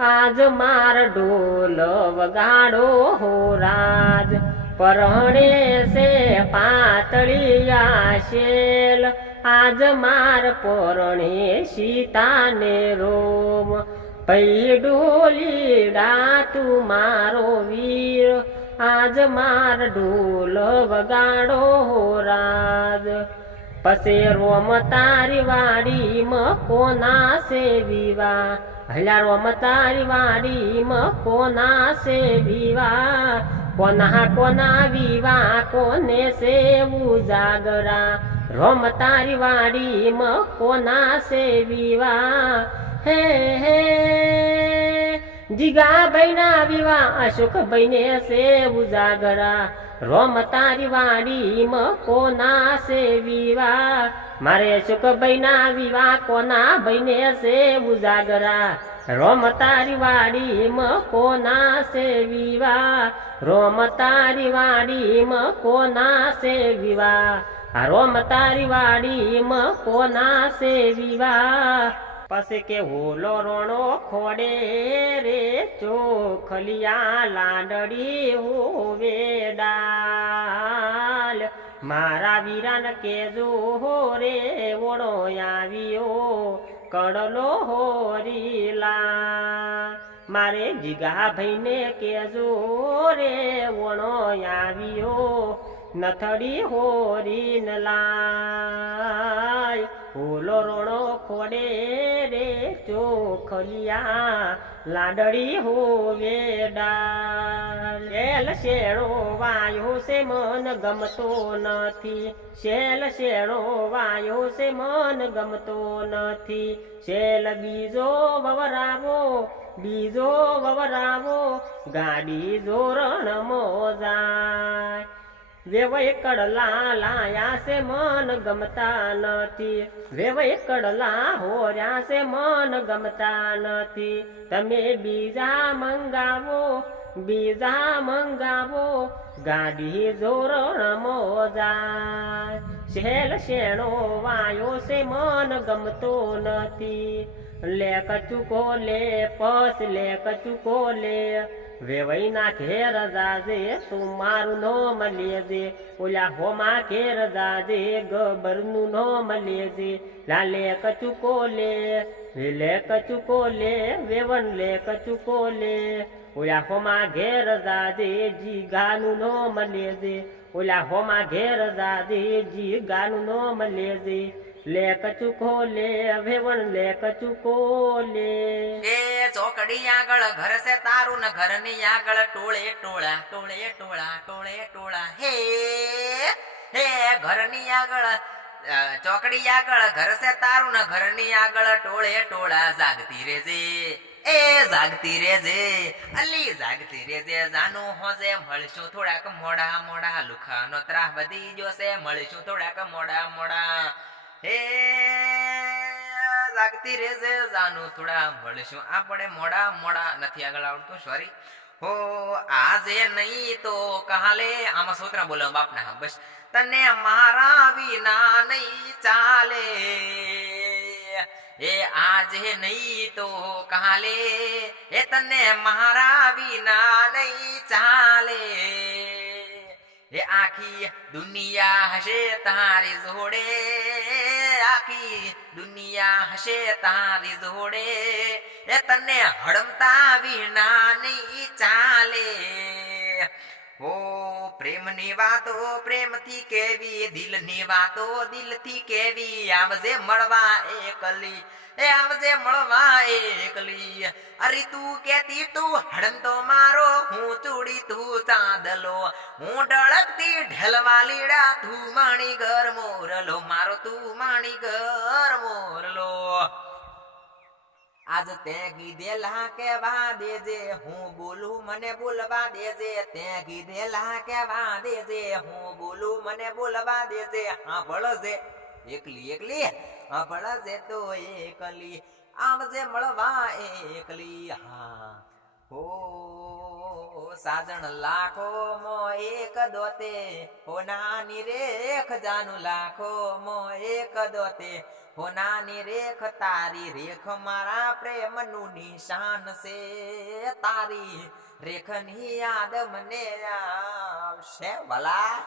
આજ માર ઢોલ વગાડો હો રાજ. પરણે છે પાતળિયા શેલ આજ માર પરણે સીતાને રોમ. પૈ ડોલીડા તું મારો વીર, આજ માર ઢોલ વગાડો હો રાજ. પછી રોમ તારી વાડી કોના સે વિવા હલ્યા રોમ તારી વાડી કોના સે વિવા કોના કોના વિવા, કોને સે ઉજાગરા રોમ તારી વાડી કોના સે વિવા હે હે જીગા બૈના વિવા અશોક બૈને સે ઉજાગરા. રોમ તારી વાડીમાં કોના સે વિવા મારે અશોક બૈના વિવા કોના બૈને સે ઉજાગરા? રોમ તારી વાડીમાં કોના સે વિવા રોમ તારી વાડીમાં કોના સે વિવા આ રોમ તારી વાડીમાં કોના સે વિવા પછી કે હોલો રોણો ખોડે રે, ચોખલિયા લાડડી હોવે ડાલ. મારા વીરાન કેજો હો રે ઓણો આવ્યો કડલો હોરીલા મારે જીગા ભાઈને કેજો રે ઓણો આવ્યો નથડી હોરી લાય ઓલો રોણો ખોડે ચોખલિયા લાડડી હોવે ડાલ. એલ શેળો વાયો છે મન ગમતો નથી. શેલ શેરો વાયો છે મન ગમતો નથી. શેલ બીજો વવરાવો બીજો વવરાવો, ગાડી જોરણ મોજાય. વેવય કડલા લાયા છે મન ગમતા નથી. વેવય કડલા હોર્યા છે મન ગમતા નથી. તમે બીજા મંગાવો બીજા મંગાવો, ગાડી જોરણ મોજાય શેલ શેણો વાયો છે મન ગમતો નથી. લે કચુકો લે, પસ લે કચુકો લે વેવઈના ઘેર જાજે તું મારું નોમ લેજે ઓલા હોમા ઘેર જાજે ગબરનું નોમ લેજે લાલે કચુકો લે લે કચુકો લે વેવન લે કચુકો લે ઓલા હોમા ઘેર જાજે જી ગાનું નોમ લેજે ઓલા હોમા ઘેર જાજે જી ગાનું નોમ લેજે લે કચુકો લે, વેવણ લે કચુકો લે. એ ચોકડી આગળ ઘર છે તારું ને ઘરની આગળ ટોળે ટોળા ટોળે ટોળા ટોળે ટોળા. હે હે ઘરની આગળ ચોકડી આગળ ઘર છે તારું ને ઘરની આગળ ટોળે ટોળા. જાગતી રેજે એ જાગતી રેજે અલી જાગતી રેજે જાનું હોજે, મળશું થોડાક મોડા મોડા. લુખાનો ત્રાહ વધી જોશે, મળશું થોડાક મોડા મોડા. હે જાગતી રહેશે જાનું થોડા મળશું. આપણે મોડા મોડા નથી આગળ આવડતું સોરી હો, આજે નહીં તો કાલે. આમાં સોતરા બોલો, બાપના બસ. તને મારા વિના નહીં ચાલે. એ આજે નહીં તો કાલે. એ તને મારા વિના નહીં એ આખી દુનિયા હશે તારી જોડે, આખી દુનિયા હશે તારી જોડે. એ તને હડમતા વિના નહીં ચાલે. ઓ પ્રેમની વાતો પ્રેમથી કેવી, દિલની વાતો દિલથી કેવી, આવજે મળવા એકલી, એ આવજે મળવા એકલી. અરે તું કેતી તું હડંતો મારો, હું ચૂડી તું ચાંદલો હું ઢળકતી ઢેલવા લીડા તું માણી ઘર મોરલો મારો તું માણી ઘર મોરલો આજ તે કીધેલા કેવા દેજે હું બોલું મને બોલવા દેજે તે કીધેલા કેવા દેજે હું બોલું મને બોલવા દેજે હા ભળજે એકલી એકલી હા ભળજે તો એકલી આવજે મળવા એકલી હા હો સાજણ લાખો મો એક દોતે હો નાની રેખ જાનું લાખો મો એક દોતે. હોનાની રેખ તારી, રેખ મારા પ્રેમનું નિશાન છે તારી. રેખની યાદ મને આવશે, ભલા.